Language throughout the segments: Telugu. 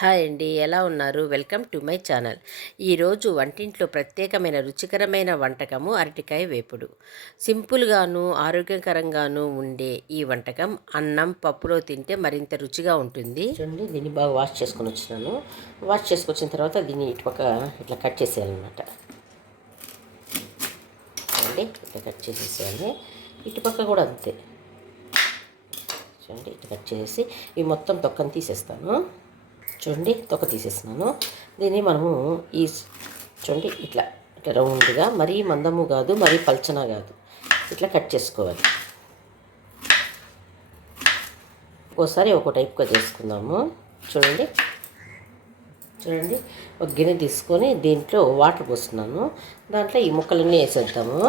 హాయ్ అండి ఎలా ఉన్నారు? Welcome to my channel. ఈరోజు వంటింట్లో ప్రత్యేకమైన రుచికరమైన వంటకము అరటికాయ వేపుడు. సింపుల్గాను ఆరోగ్యకరంగాను ఉండే ఈ వంటకం అన్నం పప్పులో తింటే మరింత రుచిగా ఉంటుంది. చూడండి దీన్ని బాగా వాష్ చేసుకొని వచ్చినాను. వాష్ చేసుకొచ్చిన తర్వాత దీన్ని ఇటుపక్క ఇట్లా కట్ చేసేయాలన్నమాట. చూడండి ఇట్లా కట్ చేసేసేయాలి. ఇటుపక్క కూడా అంతే. చూడండి ఇట్లా కట్ చేసేసి ఈ మొత్తం తొక్కని తీసేస్తాను. చూడండి తొక్క తీసేసినాను దీన్ని మనము ఈ చూడండి ఇట్లా ఇట్లా రౌండ్గా మరీ మందము కాదు మరీ పల్చన కాదు. ఇట్లా కట్ చేసుకోవాలి. ఒక్కోసారి ఒక టైప్గా చేసుకుందాము. చూడండి. చూడండి ఒక గిన్నె తీసుకొని దీంట్లో వాటర్ పోస్తున్నాను. దాంట్లో ఈ ముక్కలన్నీ వేసేద్దాము.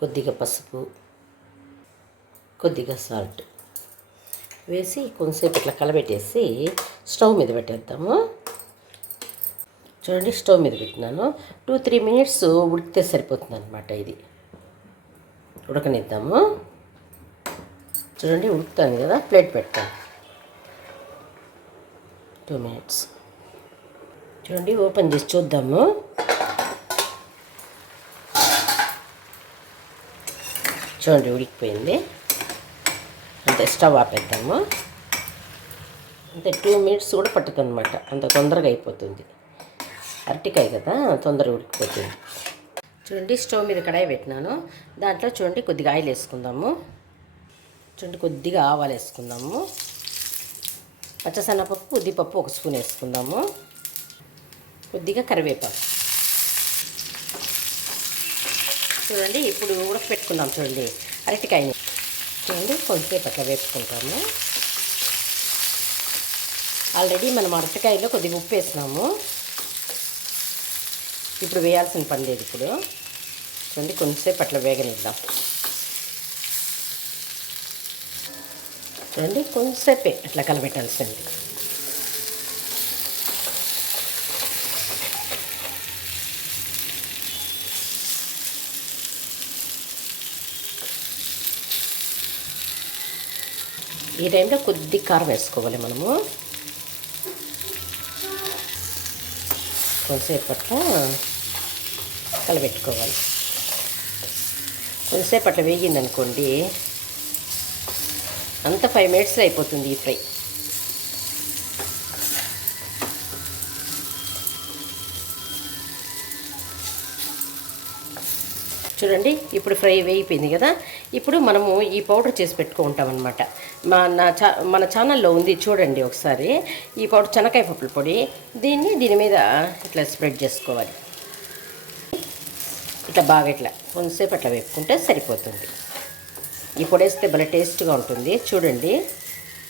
కొద్దిగా పసుపు కొద్దిగా సాల్ట్. వేసి కొంతసేపు ఇట్లా కలబెట్టేసి స్టవ్ మీద పెట్టేద్దాము. చూడండి స్టవ్ మీద పెట్టినాను. టూ త్రీ మినిట్స్ ఉడికితే సరిపోతుంది అనమాట ఇది. ఉడకనిద్దాము. చూడండి ఉడుకుతాను కదా ప్లేట్ పెడతాను. Two minutes. చూడండి ఓపెన్ చేసి చూద్దాము. చూడండి ఉడికిపోయింది. అంతే స్టవ్ ఆపేద్దాము అంతే టూ మినిట్స్ కూడా పట్టుతుంది అనమాట అంత తొందరగా అయిపోతుంది. అరటికాయ కదా తొందరగా ఉడికిపోతుంది. చూడండి స్టవ్ మీద కడాయి పెట్టినాను. దాంట్లో చూడండి కొద్దిగా ఆయిల్ వేసుకుందాము. చూడండి కొద్దిగా ఆవాలు వేసుకుందాము. పచ్చసన్నపప్పు ఉద్దిపప్పు ఒక స్పూన్ వేసుకుందాము. కొద్దిగా కరివేపాకు. చూడండి ఇప్పుడు ఉడకపెట్టుకుందాం చూడండి అరటికాయని. చూడండి కొంచెంసేపు అట్లా వేసుకుంటాము. ఆల్రెడీ మనం అరటికాయలో కొద్దిగా ఉప్పు వేసినాము. ఇప్పుడు వేయాల్సిన పని లేదు ఇప్పుడు. చూడండి కొంచెంసేపు అట్లా వేగనిద్దాం. చూడండి కొంచెంసేపే అట్లా కలబెట్టాల్సింది. ఈ టైంలో కొద్ది కారం వేసుకోవాలి మనము. కొంతసేపు అట్లా కలబెట్టుకోవాలి. కొంతసేపు అట్లా వేగిందనుకోండి అంత ఫైవ్ మినిట్స్లో అయిపోతుంది ఈ ఫ్రై. చూడండి ఇప్పుడు ఫ్రై వేయిపోయింది కదా. ఇప్పుడు మనము ఈ పౌడర్ చేసి పెట్టుకుంటాం అనమాట మన చా మన ఛానల్లో ఉంది చూడండి ఒకసారి. ఈ పౌడర్ చెనక్కాయ పప్పుల పొడి. దీన్ని దీని మీద ఇట్లా స్ప్రెడ్ చేసుకోవాలి. ఇట్లా బాగా ఇట్లా కొంతసేపు అట్లా వేపుకుంటే సరిపోతుంది. ఈ పొడి వేస్తే భలే టేస్ట్గా ఉంటుంది. చూడండి.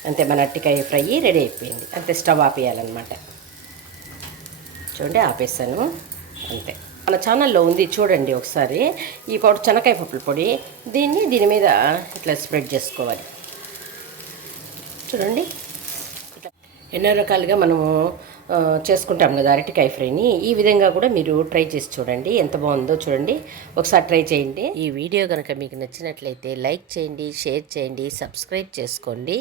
అంతే మన అట్టికాయ ఫ్రై రెడీ అయిపోయింది. అంతే స్టవ్ ఆపేయాలన్నమాట. చూడండి ఆపేసాను. అంతే. మన ఛానల్లో ఉంది చూడండి ఒకసారి. ఈ పౌడర్ చెనక్కాయ పప్పుల పొడి. దీన్ని దీని మీద ఇట్లా స్ప్రెడ్ చేసుకోవాలి. చూడండి. ఎన్నో రకాలుగా మనము చేసుకుంటాం కదా అరటికాయ ఫ్రైని. ఈ విధంగా కూడా మీరు ట్రై చేసి చూడండి. ఎంత బాగుందో చూడండి. ఒకసారి ట్రై చేయండి. ఈ వీడియో కనుక మీకు నచ్చినట్లయితే లైక్ చేయండి షేర్ చేయండి సబ్స్క్రైబ్ చేసుకోండి.